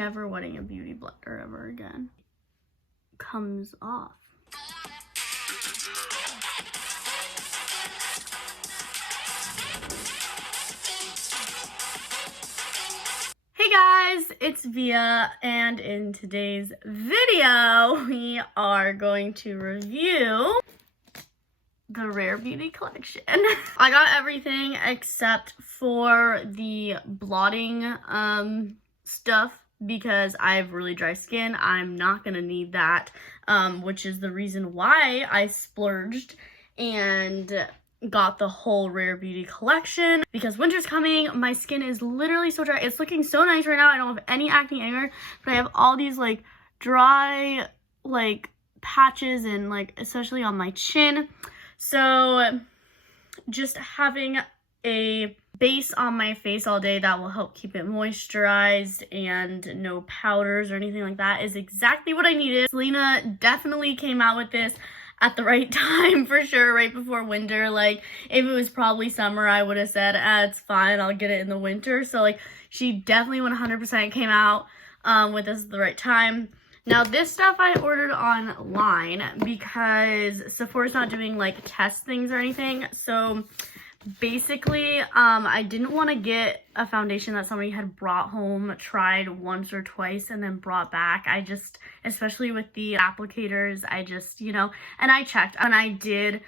never wetting a beauty blender ever again. Comes off. Hey guys, it's Via, and in today's video, we are going to review the Rare Beauty collection. I got everything except for the blotting stuff because I have really dry skin. I'm not gonna need that, which is the reason why I splurged and got the whole Rare Beauty collection because winter's coming. My skin is literally so dry. It's looking so nice right now. I don't have any acne anywhere, but I have all these like dry like patches and like especially on my chin. So just having a base on my face all day that will help keep it moisturized and no powders or anything like that is exactly what I needed. Selena definitely came out with this at the right time for sure, right before winter. Like if it was probably summer, I would have said, it's fine, I'll get it in the winter. So like she definitely 100% came out with this at the right time. Now this stuff I ordered online because Sephora's not doing like test things or anything. So basically, I didn't want to get a foundation that somebody had brought home, tried once or twice, and then brought back. I just, especially with the applicators, I just, you know, and I checked and I did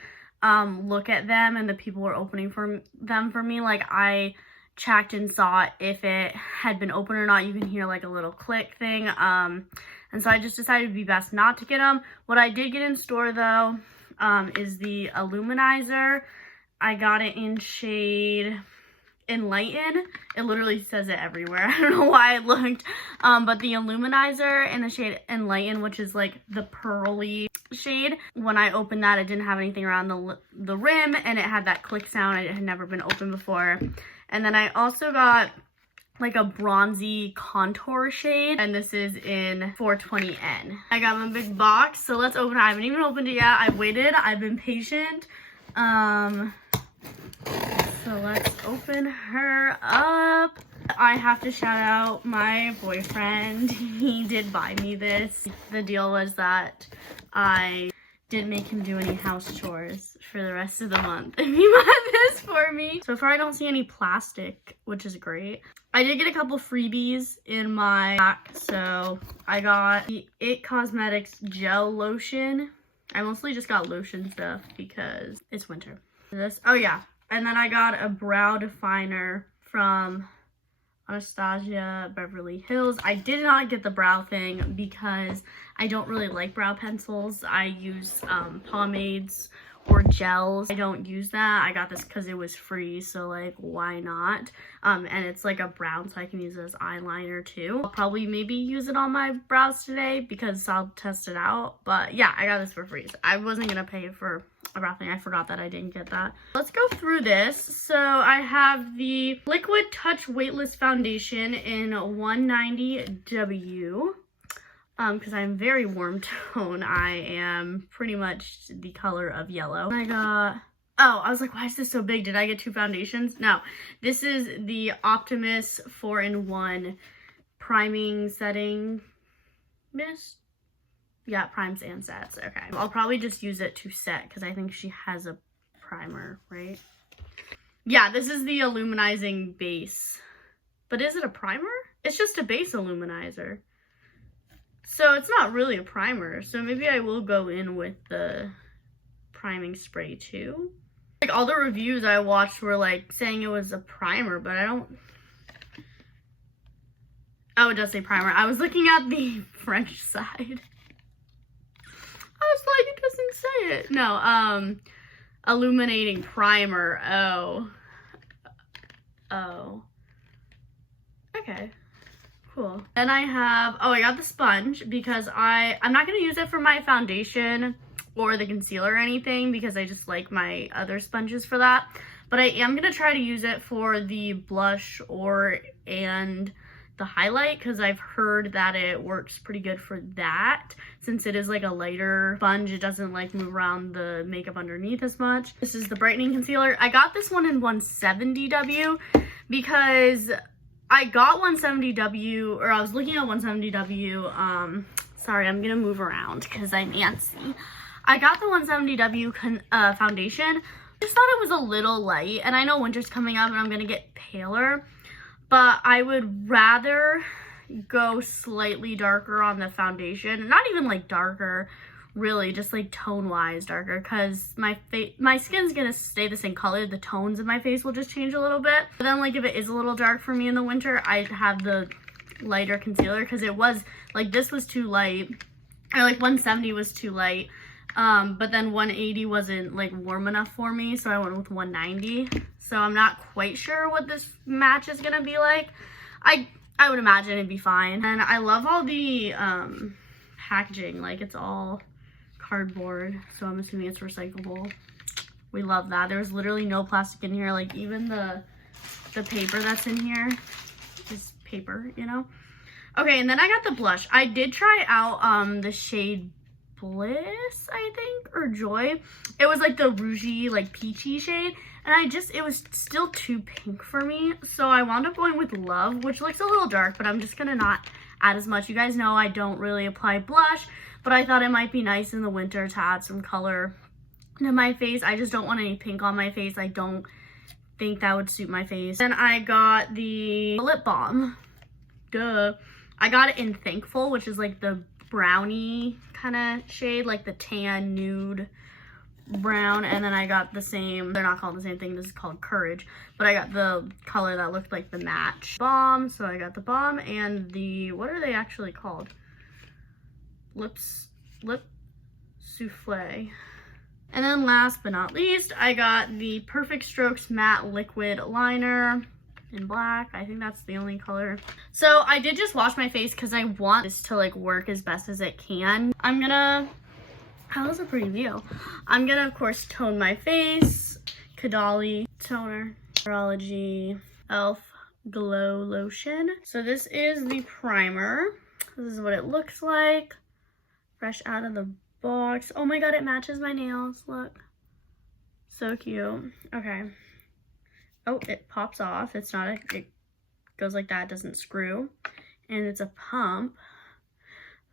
look at them and the people were opening them for me. Like I checked and saw if it had been open or not. You can hear like a little click thing. And so I just decided it'd be best not to get them. What I did get in store though is the Illuminizer. I got it in shade Enlighten. It literally says it everywhere. I don't know why I looked. But the Illuminizer in the shade Enlighten, which is like the pearly shade. When I opened that, it didn't have anything around the rim and it had that click sound. It had never been opened before. And then I also got like a bronzy contour shade, and this is in 420N. I got my big box, so let's open it. I haven't even opened it yet. I've waited. I've been patient. So let's open her up. I have to shout out my boyfriend. He did buy me this. The deal was that I didn't make him do any house chores for the rest of the month, and he bought this for me. So far I don't see any plastic, which is great. I did get a couple freebies in my pack. So I got the It Cosmetics gel lotion. I mostly just got lotion stuff because it's winter. Oh yeah, and then I got a brow definer from Anastasia Beverly Hills. I did not get the brow thing because I don't really like brow pencils. I use pomades or gels. I don't use that. I got this because it was free, so like why not? And it's like a brown, so I can use it as eyeliner too. I'll probably maybe use it on my brows today because I'll test it out. But yeah, I got this for free. So I wasn't gonna pay for a brow thing. I forgot that I didn't get that. Let's go through this. So I have the Liquid Touch Weightless Foundation in 190W. Because I'm very warm tone. I am pretty much the color of yellow. I got, oh, I was like, why is this so big? Did I get two foundations? No, this is the Optimus 4-in-1 priming setting mist. Yeah, primes and sets. Okay, I'll probably just use it to set because I think she has a primer, right? Yeah, this is the illuminizing base. But is it a primer? It's just a base illuminizer. So it's not really a primer. So maybe I will go in with the priming spray too. Like all the reviews I watched were like saying it was a primer, but I don't. Oh, it does say primer. I was looking at the French side. I was like, it doesn't say it. No, illuminating primer. Oh. Okay. Cool. Then I have, I got the sponge because I'm not going to use it for my foundation or the concealer or anything because I just like my other sponges for that. But I am going to try to use it for the blush and the highlight because I've heard that it works pretty good for that. Since it is like a lighter sponge, it doesn't like move around the makeup underneath as much. This is the brightening concealer. I got this one in 170W because I got 170W, or I was looking at 170W. Sorry, I'm gonna move around because I'm antsy. I got the 170W foundation. I just thought it was a little light, and I know winter's coming up and I'm gonna get paler, but I would rather go slightly darker on the foundation. Not even like darker, really, just like tone-wise darker, because my skin's gonna stay the same color. The tones of my face will just change a little bit. But then like if it is a little dark for me in the winter, I have the lighter concealer, because it was like, this was too light, or like 170 was too light, but then 180 wasn't like warm enough for me, so I went with 190. So I'm not quite sure what this match is gonna be like. I would imagine it'd be fine. And I love all the packaging, like it's all cardboard, so I'm assuming it's recyclable. We love that. There's literally no plastic in here. Like even the paper that's in here is paper, you know. Okay, and then I got the blush. I did try out the shade Bliss, I think, or Joy. It was like the rougey, like peachy shade, and it was still too pink for me, so I wound up going with Love, which looks a little dark, but I'm just gonna not add as much. You guys know I don't really apply blush, but I thought it might be nice in the winter to add some color to my face. I just don't want any pink on my face. I don't think that would suit my face. Then I got the lip balm. Duh. I got it in Thankful, which is like the brownie kind of shade, like the tan nude brown. And then I got the same, they're not called the same thing, this is called Courage, but I got the color that looked like the match balm. So I got the balm and the, what are they actually called? Lip souffle. And then last but not least, I got the Perfect Strokes matte liquid liner in black. I think that's the only color. So I did just wash my face because I want this to like work as best as it can. That was a pretty view. I'm gonna of course tone my face. Kadali toner, Curology Elf Glow Lotion. So this is the primer. This is what it looks like. Fresh out of the box. Oh my god, it matches my nails. Look. So cute. Okay. Oh, it pops off. It goes like that, it doesn't screw. And it's a pump.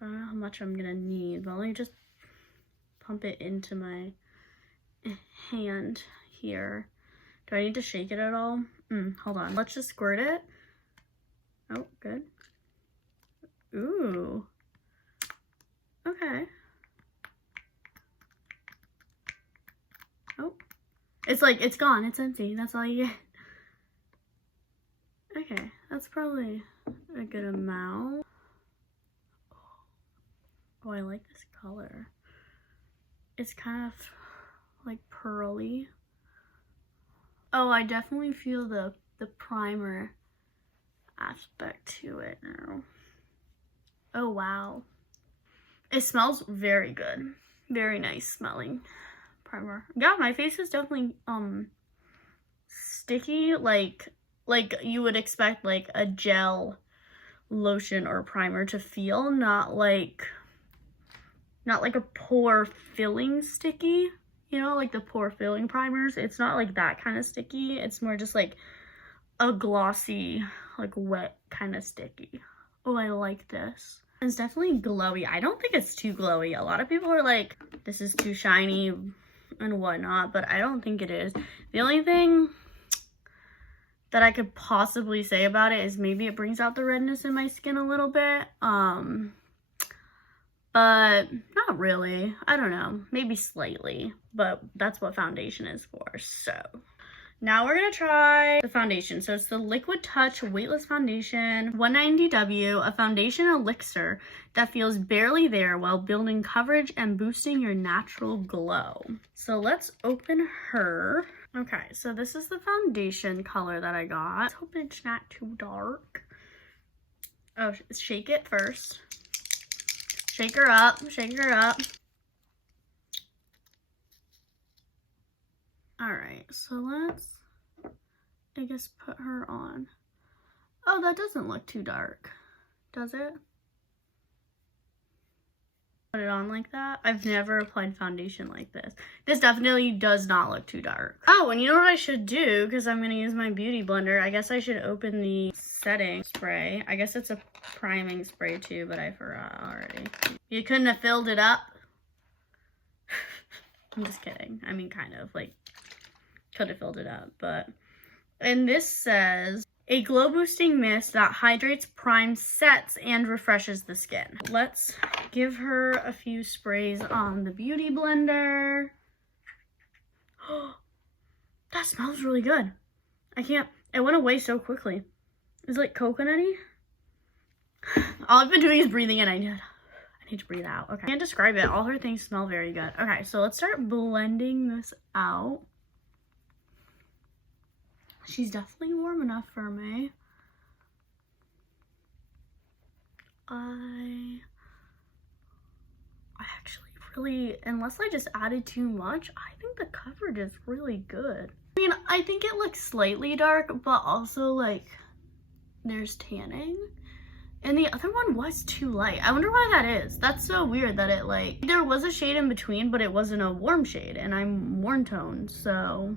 I don't know how much I'm gonna need, but let me just pump it into my hand here. Do I need to shake it at all? Hold on. Let's just squirt it. Oh, good. Ooh. Okay. Oh. It's like, it's gone. It's empty. That's all you get. Okay. That's probably a good amount. Oh, I like this color. It's kind of like pearly. Oh, I definitely feel the primer aspect to it now. Oh, wow. It smells very good. Very nice smelling primer. Yeah, my face is definitely sticky, like you would expect like a gel lotion or primer to feel, not like a pore filling sticky, you know, like the pore filling primers. It's not like that kind of sticky. It's more just like a glossy, like wet kind of sticky. Oh, I like this. It's definitely glowy. I don't think it's too glowy. A lot of people are like, this is too shiny and whatnot, but I don't think it is. The only thing that I could possibly say about it is maybe it brings out the redness in my skin a little bit. But not really. I don't know. Maybe slightly. But that's what foundation is for. So now we're going to try the foundation. So it's the Liquid Touch Weightless Foundation 190W, a foundation elixir that feels barely there while building coverage and boosting your natural glow. So let's open her. Okay, so this is the foundation color that I got. Let's hope it's not too dark. Oh, shake it first. Shake her up, shake her up. All right, so let's, I guess, put her on. Oh, that doesn't look too dark, does it? Put it on like that. I've never applied foundation like this. This definitely does not look too dark. Oh, and you know what I should do? Because I'm going to use my beauty blender. I guess I should open the setting spray. I guess it's a priming spray too, but I forgot already. You couldn't have filled it up? I'm just kidding. I mean, kind of. Like, could have filled it up, but... And this says... A glow-boosting mist that hydrates, primes, sets, and refreshes the skin. Let's give her a few sprays on the beauty blender. That smells really good. It went away so quickly. It's like coconutty. All I've been doing is breathing in. I need to breathe out. Okay. I can't describe it. All her things smell very good. Okay, so let's start blending this out. She's definitely warm enough for me. I actually really, unless I just added too much, I think the coverage is really good. I mean, I think it looks slightly dark, but also like there's tanning. And the other one was too light. I wonder why that is. That's so weird that it like, there was a shade in between, but it wasn't a warm shade, and I'm warm toned, so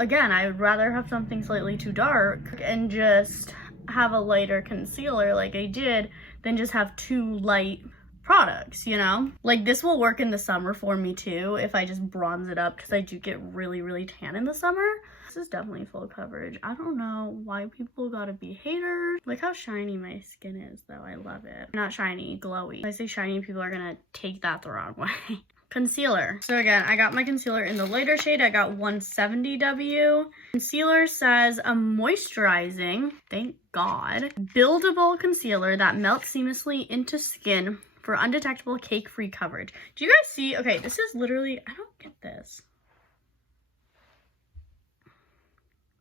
Again, I would rather have something slightly too dark and just have a lighter concealer like I did than just have two light products, you know? Like, this will work in the summer for me too if I just bronze it up, because I do get really, really tan in the summer. This is definitely full coverage. I don't know why people gotta be haters. Look how shiny my skin is though. I love it. Not shiny, glowy. If I say shiny, people are gonna take that the wrong way. Concealer. So again, I got my concealer in the lighter shade. I got 170W. Concealer says a moisturizing, thank God, buildable concealer that melts seamlessly into skin for undetectable cake-free coverage. Do you guys see? Okay, this is literally, I don't get this.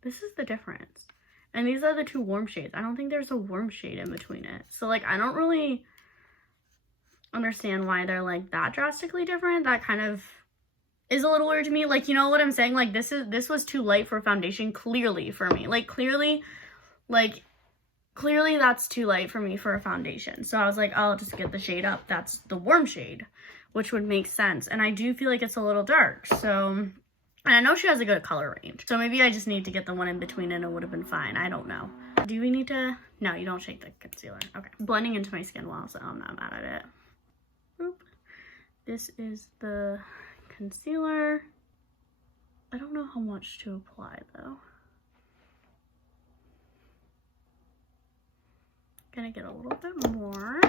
This is the difference. And these are the two warm shades. I don't think there's a warm shade in between it. So like, I don't really understand why they're like that drastically different. That kind of is a little weird to me. Like, you know what I'm saying? Like, this was too light for foundation, clearly, for me. Like, clearly that's too light for me for a foundation. So I was like, I'll just get the shade up. That's the warm shade, which would make sense. And I do feel like it's a little dark. So, and I know she has a good color range. So maybe I just need to get the one in between and it would have been fine. I don't know. Do we need to? No, you don't shake the concealer. Okay. Blending into my skin well, so I'm not mad at it. Boop. This is the concealer. I don't know how much to apply though. Gonna get a little bit more.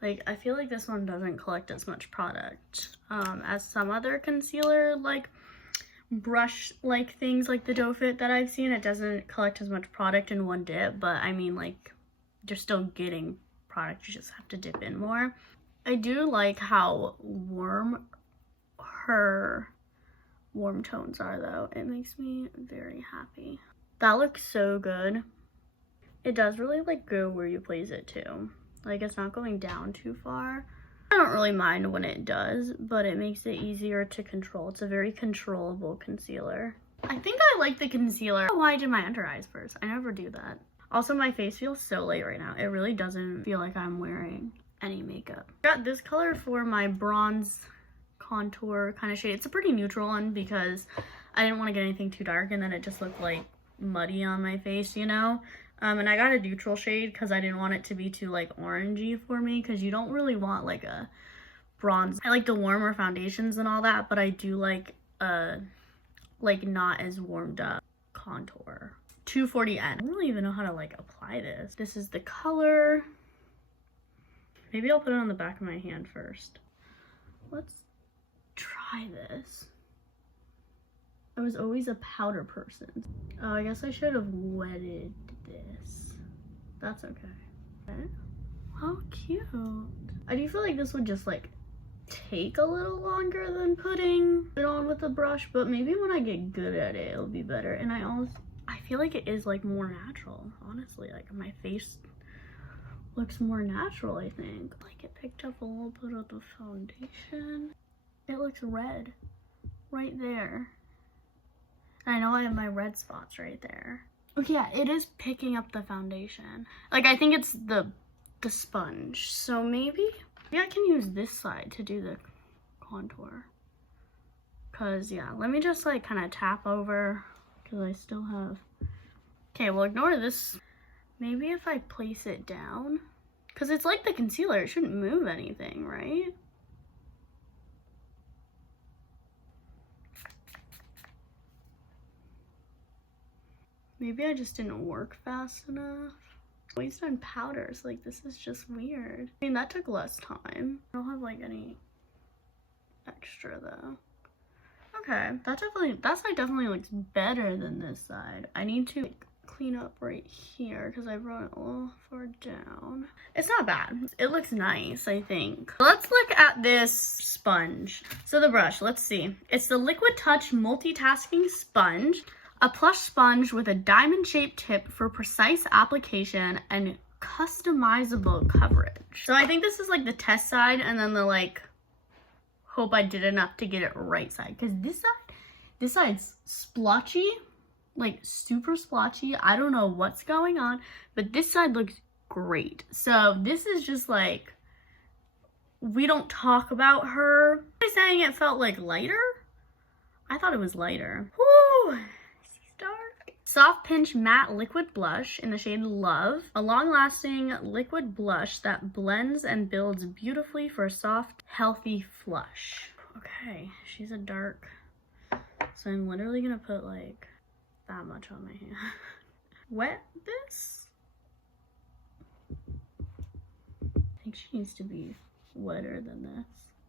Like, I feel like this one doesn't collect as much product as some other concealer, like brush-like things like the Doe Fit that I've seen. It doesn't collect as much product in one dip, but I mean, like, you're still getting product. You just have to dip in more. I do like how warm her warm tones are, though. It makes me very happy. That looks so good. It does really, like, go where you place it, too. Like, it's not going down too far. I don't really mind when it does, but it makes it easier to control. It's a very controllable concealer. I think I like the concealer. I don't know why I did my under eyes first. I never do that. Also, my face feels so light right now. It really doesn't feel like I'm wearing any makeup. I got this color for my bronze contour kind of shade. It's a pretty neutral one because I didn't want to get anything too dark and then it just looked like muddy on my face, you know? And I got a neutral shade because I didn't want it to be too like orangey for me, because you don't really want like a bronze. I like the warmer foundations and all that, but I do like not as warmed up contour. 240N. I don't really even know how to like apply this. This is the color. Maybe I'll put it on the back of my hand first. Let's try this. I was always a powder person. Oh, I guess I should have wetted this. That's okay. Okay. How cute. I do feel like this would just like take a little longer than putting it on with a brush, but maybe when I get good at it, it'll be better. And I feel like it is like more natural, honestly. Like my face looks more natural, I think. Like it picked up a little bit of the foundation. It looks red right there. I know I have my red spots right there. Oh yeah, it is picking up the foundation. Like, I think it's the sponge. So maybe I can use this side to do the contour. Cause yeah, let me just like kind of tap over, cause I still have. Okay, well ignore this. Maybe if I place it down, cause it's like the concealer, it shouldn't move anything, right? Maybe I just didn't work fast enough. Waste on powders, like this is just weird. I mean, that took less time. I don't have like any extra though. Okay, that side definitely looks better than this side. I need to like, clean up right here because I brought it a little far down. It's not bad. It looks nice, I think. Let's look at this sponge. So the brush, let's see. It's the Liquid Touch Multitasking Sponge, a plush sponge with a diamond-shaped tip for precise application and customizable coverage. So I think this is like the test side and then the like, hope I did enough to get it right side. Because this side's splotchy, like super splotchy. I don't know what's going on, but this side looks great. So this is just like, we don't talk about her. Am I saying it felt like lighter? I thought it was lighter. Woo! Dark. Soft Pinch Matte Liquid Blush in the shade Love. A long-lasting liquid blush that blends and builds beautifully for a soft, healthy flush. Okay, she's a dark. So I'm literally gonna put like that much on my hand. Wet this? I think she needs to be wetter than this.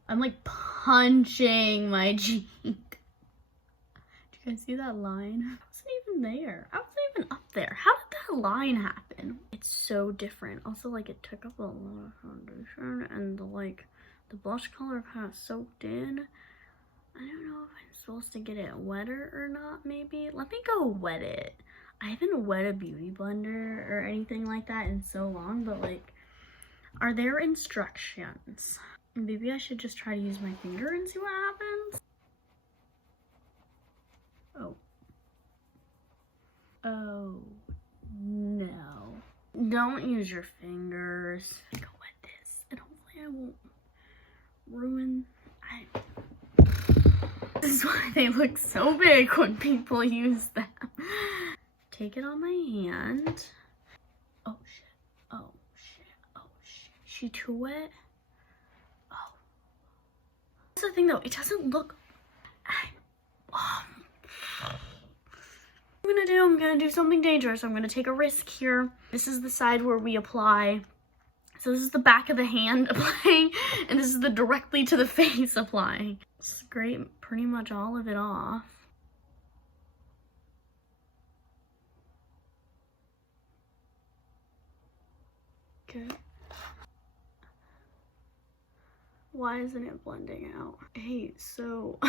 I'm like punching my cheek. Do you guys see that line? I wasn't even there. I wasn't even up there. How did that line happen? It's so different. Also, like, it took up a lot of foundation and the blush color kind of soaked in. I don't know if I'm supposed to get it wetter or not, maybe. Let me go wet it. I haven't wet a beauty blender or anything like that in so long, but like, are there instructions? Maybe I should just try to use my finger and see what happens. Oh, no. Don't use your fingers. Go wet this, and hopefully I won't ruin. This is why they look so big when people use them. Take it on my hand. Oh shit, oh shit, oh shit. She too wet? Oh. That's the thing though, it doesn't look. I'm gonna do something dangerous. I'm gonna take a risk here. This is the side where we apply. So this is the back of the hand applying, and this is the directly to the face applying. Scrape pretty much all of it off. Okay. Why isn't it blending out? Hey, so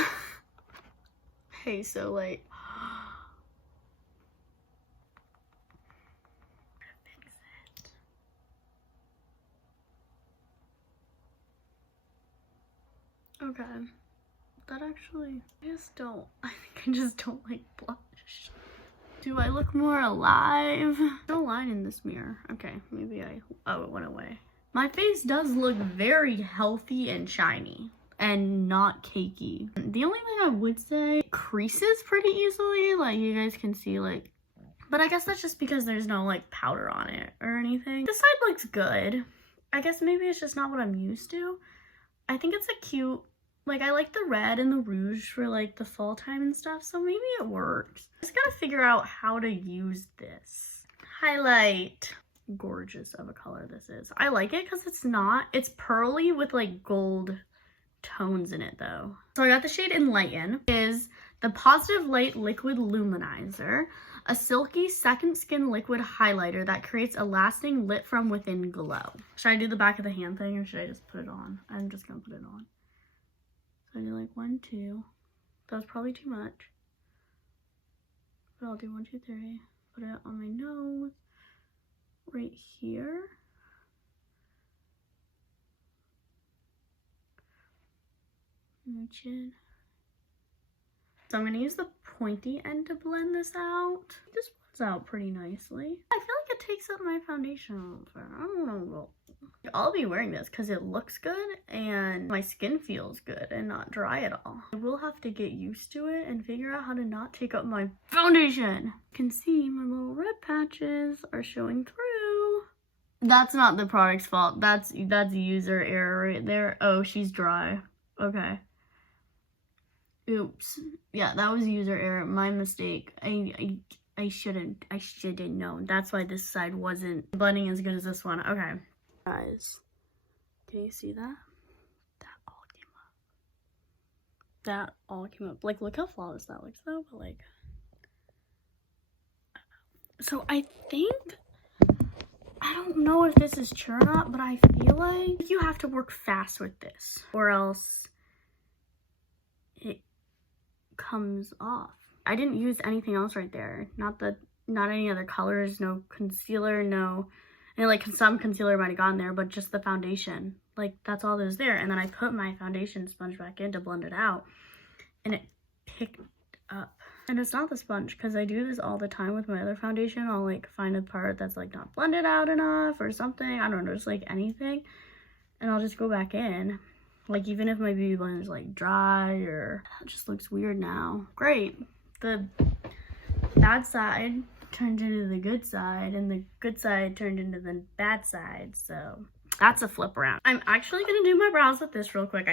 like okay, that actually, I think I just don't like blush. Do I look more alive? No line in this mirror. Okay, maybe oh, it went away. My face does look very healthy and shiny and not cakey. The only thing I would say, it creases pretty easily, like you guys can see, like, but I guess that's just because there's no like powder on it or anything. This side looks good. I guess maybe it's just not what I'm used to. I think it's a cute, like, I like the red and the rouge for like the fall time and stuff, so maybe it works. I just gotta figure out how to use this. Highlight. Gorgeous of a color this is. I like it because it's pearly with like gold tones in it though. So I got the shade Enlighten. It is the Positive Light Liquid Luminizer, a silky second skin liquid highlighter that creates a lasting lit from within glow. Should I do the back of the hand thing or should I just put it on? I'm just gonna put it on. So I do like 1, 2. That was probably too much. But I'll do 1, 2, 3. Put it on my nose. Right here. My chin. So I'm gonna use the pointy end to blend this out. This blends out pretty nicely. I feel like it takes up my foundation a little bit. I don't know. I'll be wearing this because it looks good and my skin feels good and not dry at all. I will have to get used to it and figure out how to not take up my foundation. You can see my little red patches are showing through. That's not the product's fault. That's user error right there. Oh, she's dry. Okay. Oops. Yeah, that was user error. My mistake. I shouldn't known. That's why this side wasn't blending as good as this one. Okay. Guys, can you see that? That all came up. Like, look how flawless that looks though, but like. So I think, I don't know if this is true or not, but I feel like you have to work fast with this or else it comes off. I didn't use anything else right there. Not any other colors, no concealer, no, and like some concealer might have gone there, but just the foundation. Like that's all there's there. And then I put my foundation sponge back in to blend it out and it picked up. And it's not the sponge because I do this all the time with my other foundation. I'll like find a part that's like not blended out enough or something. I don't know, just like anything. And I'll just go back in. Like even if my beauty blender is like dry or it just looks weird now. Great. The bad side turned into the good side and the good side turned into the bad side. So that's a flip around. I'm actually gonna do my brows with this real quick.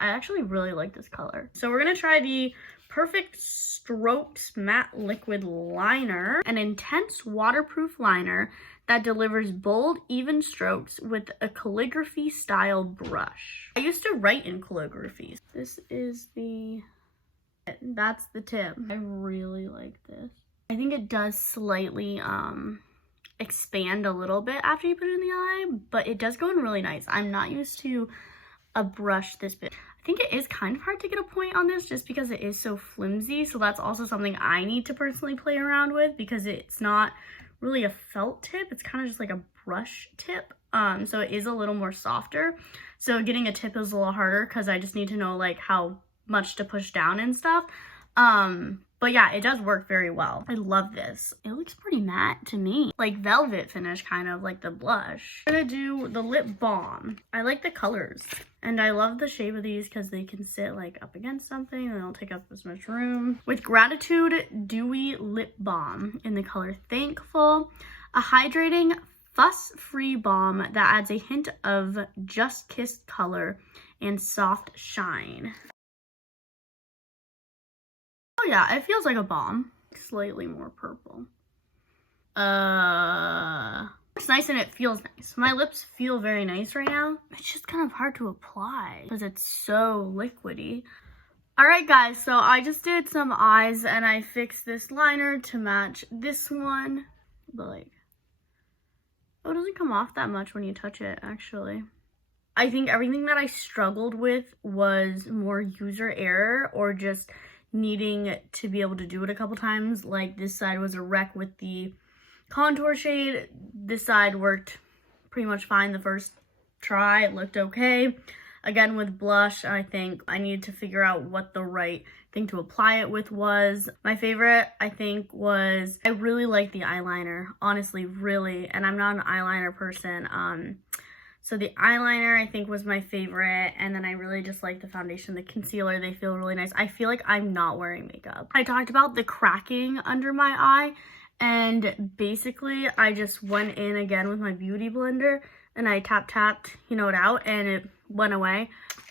I actually really like this color. So we're gonna try the Perfect Strokes Matte Liquid Liner, an intense waterproof liner that delivers bold, even strokes with a calligraphy style brush. I used to write in calligraphy. This is that's the tip. I really like this. I think it does slightly expand a little bit after you put it in the eye, but it does go in really nice. I'm not used to a brush this big. I think it is kind of hard to get a point on this just because it is so flimsy. So that's also something I need to personally play around with because it's not really a felt tip. It's kind of just like a brush tip. So it is a little more softer. So getting a tip is a little harder because I just need to know like how much to push down and stuff. But yeah, it does work very well. I love this. It looks pretty matte to me. Like velvet finish, kind of like the blush. I'm gonna do the lip balm. I like the colors. And I love the shape of these because they can sit like up against something and they don't take up as much room. With Gratitude Dewy Lip Balm in the color Thankful. A hydrating, fuss-free balm that adds a hint of just kissed color and soft shine. Oh yeah, it feels like a balm. Slightly more purple. It's nice and it feels nice. My lips feel very nice right now. It's just kind of hard to apply because it's so liquidy. Alright guys, so I just did some eyes and I fixed this liner to match this one. But like, oh, it doesn't come off that much when you touch it actually. I think everything that I struggled with was more user error or just needing to be able to do it a couple times. Like this side was a wreck with the contour shade. This side worked pretty much fine the first try. It looked okay. Again with blush, I think I needed to figure out what the right thing to apply it with was. My favorite, I think, was I really like the eyeliner. Honestly, really. And I'm not an eyeliner person. So the eyeliner, I think, was my favorite. And then I really just like the foundation, the concealer. They feel really nice. I feel like I'm not wearing makeup. I talked about the cracking under my eye. And basically, I just went in again with my beauty blender. And I tapped, it out. And it went away.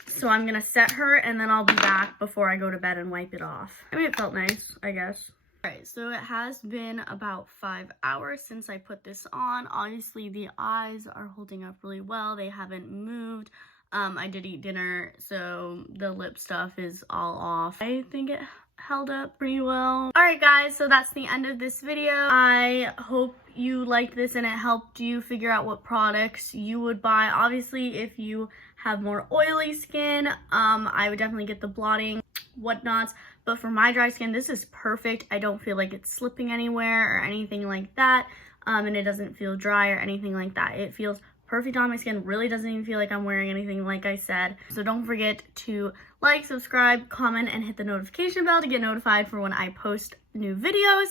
So I'm going to set her. And then I'll be back before I go to bed and wipe it off. I mean, it felt nice, I guess. Alright, so it has been about 5 hours since I put this on. Obviously, the eyes are holding up really well. They haven't moved. I did eat dinner, so the lip stuff is all off. I think it held up pretty well. Alright guys, so that's the end of this video. I hope you liked this and it helped you figure out what products you would buy. Obviously, if you have more oily skin, I would definitely get the blotting whatnots, but for my dry skin, this is perfect. I don't feel like it's slipping anywhere or anything like that, and it doesn't feel dry or anything like that. It feels perfect on my skin. Really doesn't even feel like I'm wearing anything, like I said. So don't forget to like, subscribe, comment, and hit the notification bell to get notified for when I post new videos.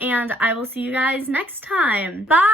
And I will see you guys next time. Bye!